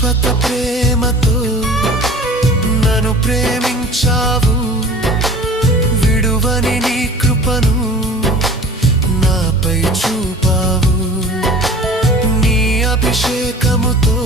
శాశ్వత ప్రేమతో నన్ను ప్రేమించావు. విడువని నీ కృపను నాపై చూపావు. నీ అభిషేకముతో